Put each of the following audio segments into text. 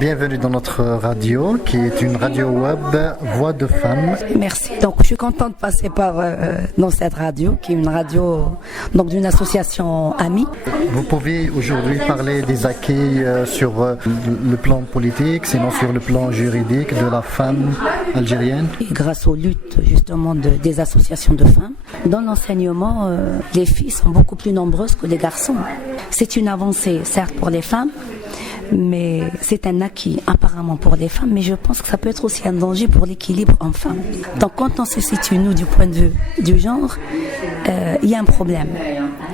Bienvenue dans notre radio qui est une radio web Voix de Femmes. Merci. Donc je suis contente de passer dans cette radio qui est une radio donc d'une association Amis. Vous pouvez aujourd'hui parler des acquis sur le plan politique, sinon sur le plan juridique de la femme algérienne. Et grâce aux luttes justement des associations de femmes, dans l'enseignement, les filles sont beaucoup plus nombreuses que les garçons. C'est une avancée certes pour les femmes, mais c'est un acquis apparemment pour les femmes, mais je pense que ça peut être aussi un danger pour l'équilibre homme-femme. Donc quand on se situe, nous, du point de vue du genre, il y a un problème.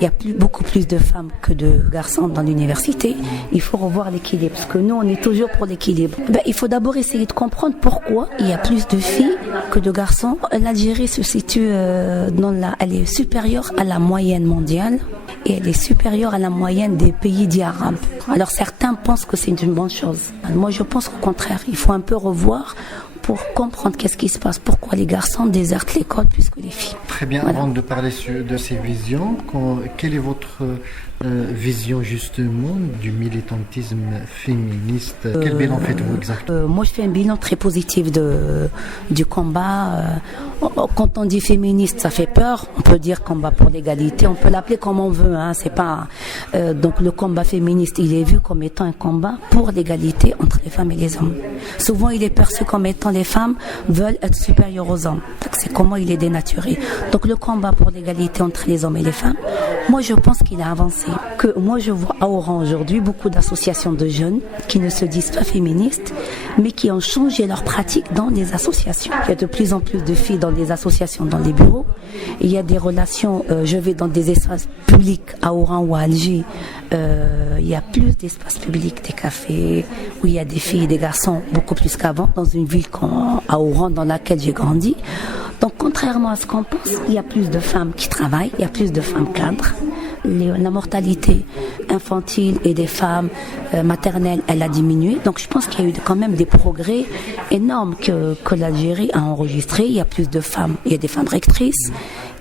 Il y a beaucoup plus de femmes que de garçons dans l'université. Il faut revoir l'équilibre, parce que nous, on est toujours pour l'équilibre. Il faut d'abord essayer de comprendre pourquoi il y a plus de filles que de garçons. L'Algérie se situe elle est supérieure à la moyenne mondiale et elle est supérieure à la moyenne des pays dits arabes. Alors certains pensent que c'est une bonne chose. Moi, je pense qu'au contraire, il faut un peu revoir pour comprendre qu'est-ce qui se passe, pourquoi les garçons désertent l'école plus que les filles. Très bien, voilà. Avant de parler de ces visions, quelle est votre vision justement du militantisme féministe? Quel bilan faites-vous exactement? Moi, je fais un bilan très positif du combat. Quand on dit féministe, ça fait peur. On peut dire combat pour l'égalité, on peut l'appeler comme on veut. C'est pas donc le combat féministe, il est vu comme étant un combat pour l'égalité entre les femmes et les hommes. Souvent, il est perçu comme étant les femmes veulent être supérieures aux hommes. Donc, c'est comment il est dénaturé. Donc, le combat pour l'égalité entre les hommes et les femmes, moi, je pense qu'il a avancé. Moi, je vois à Oran aujourd'hui beaucoup d'associations de jeunes qui ne se disent pas féministes, mais qui ont changé leur pratique dans les associations. Il y a de plus en plus de filles dans des associations, dans les bureaux. Il y a des relations, je vais dans des espaces publics à Oran ou à Alger, il y a plus d'espaces publics, des cafés, où il y a des filles et des garçons, beaucoup plus qu'avant, dans une ville à Oran dans laquelle j'ai grandi. Donc, contrairement à ce qu'on pense, il y a plus de femmes qui travaillent, il y a plus de femmes cadres. La mortalité infantile et des femmes maternelles, elle a diminué. Donc je pense qu'il y a eu quand même des progrès énormes que l'Algérie a enregistrés. Il y a plus de femmes, il y a des femmes rectrices,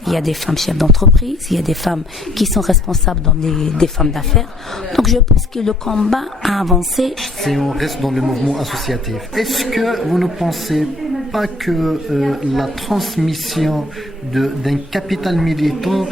il y a des femmes chefs d'entreprise, il y a des femmes qui sont responsables dans des femmes d'affaires. Donc je pense que le combat a avancé. Si on reste dans le mouvement associatif, est-ce que vous ne pensez pas que la transmission d'un capital militant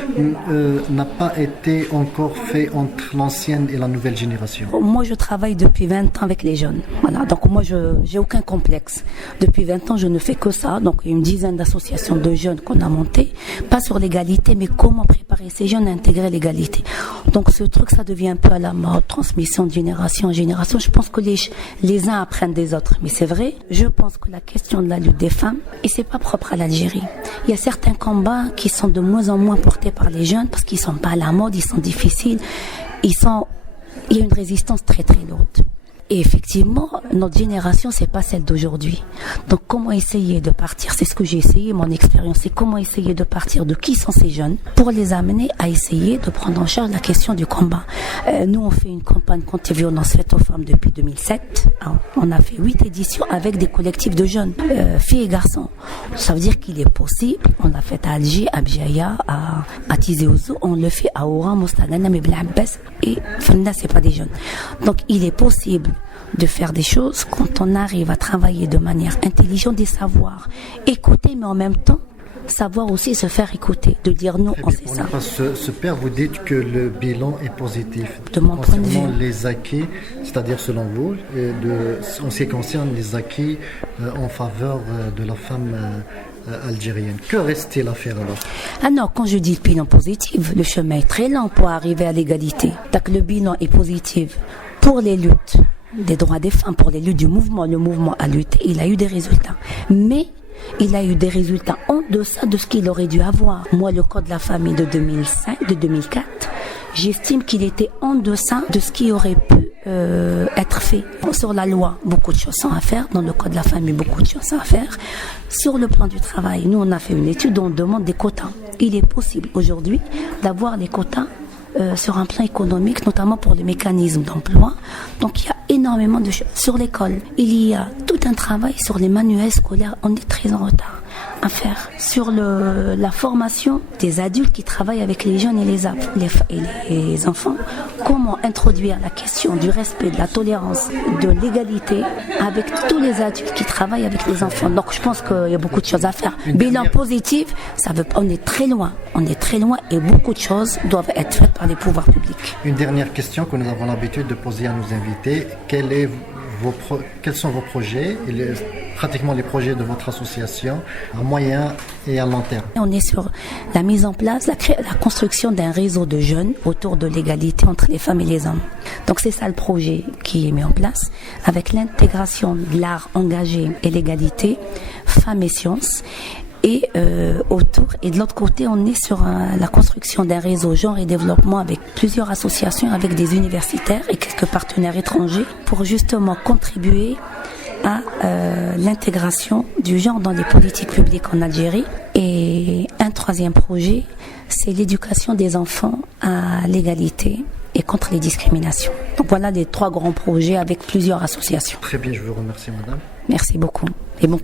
n'a pas été encore fait entre l'ancienne et la nouvelle génération? Moi, je travaille depuis 20 ans avec les jeunes. Voilà. Donc moi, je j'ai aucun complexe. Depuis 20 ans, je ne fais que ça. Donc il y a une dizaine d'associations de jeunes qu'on a montées, pas sur l'égalité, mais comment préparer ces jeunes à intégrer l'égalité. Donc ce truc, ça devient un peu à la mode, transmission de génération en génération. Je pense que les uns apprennent des autres. Mais c'est vrai, je pense que la question de la lutte des femmes, et c'est pas propre à l'Algérie. Il y a certains combats qui sont de moins en moins portés par les jeunes parce qu'ils sont pas à la mode, ils sont difficiles, il y a une résistance très très lourde. Et effectivement, notre génération, c'est pas celle d'aujourd'hui. Donc, comment essayer de partir? C'est ce que j'ai essayé, mon expérience, c'est comment essayer de partir de qui sont ces jeunes pour les amener à essayer de prendre en charge la question du combat. Nous, on fait une campagne contre les violences faites aux femmes depuis 2007. On a fait 8 éditions avec des collectifs de jeunes, filles et garçons. Ça veut dire qu'il est possible. On l'a fait à Alger, à Bjaya, à Tizi Ouzou. On le fait à Oran, Mostagana, Mebla Abbas. Et Fanda, c'est pas des jeunes. Donc, il est possible de faire des choses quand on arrive à travailler de manière intelligente et savoir écouter, mais en même temps savoir aussi se faire écouter, de dire non, on sait ça. Pour ne pas se perdre, vous dites que le bilan est positif. De mon point de vue. Les acquis, c'est-à-dire selon vous, en ce qui concerne les acquis en faveur de la femme algérienne. Que reste-t-il à faire alors? Ah non, quand je dis le bilan positif, le chemin est très lent pour arriver à l'égalité. Donc le bilan est positif pour les luttes des droits des femmes, pour les luttes du mouvement. Le mouvement a lutté, il a eu des résultats. Mais il a eu des résultats en deçà de ce qu'il aurait dû avoir. Moi, le code de la famille de 2004, j'estime qu'il était en deçà de ce qui aurait pu être fait. Sur la loi, beaucoup de choses sont à faire. Dans le code de la famille, beaucoup de choses sont à faire. Sur le plan du travail, nous, on a fait une étude où on demande des quotas. Il est possible aujourd'hui d'avoir des quotas sur un plan économique, notamment pour les mécanismes d'emploi. Donc il y a énormément de choses. Sur l'école, il y a tout un travail sur les manuels scolaires. On est très en retard à faire. Sur la formation des adultes qui travaillent avec les jeunes et les enfants. Comment introduire la question du respect, de la tolérance, de l'égalité avec tous les adultes qui travaillent avec les enfants. Donc je pense qu'il y a beaucoup de choses à faire. Bilan positif, on est très loin. On est très loin et beaucoup de choses doivent être faites par les pouvoirs publics. Une dernière question que nous avons l'habitude de poser à nos invités. Quels sont vos projets et pratiquement les projets de votre association à moyen et à long terme? On est sur la mise en place, la construction d'un réseau de jeunes autour de l'égalité entre les femmes et les hommes. Donc c'est ça le projet qui est mis en place avec l'intégration de l'art engagé et l'égalité, femmes et sciences. Et autour, et de l'autre côté, on est sur la construction d'un réseau genre et développement avec plusieurs associations, avec des universitaires et quelques partenaires étrangers pour justement contribuer à l'intégration du genre dans les politiques publiques en Algérie. Et un troisième projet, c'est l'éducation des enfants à l'égalité et contre les discriminations. Donc voilà les 3 grands projets avec plusieurs associations. Très bien, je vous remercie madame. Merci beaucoup et bon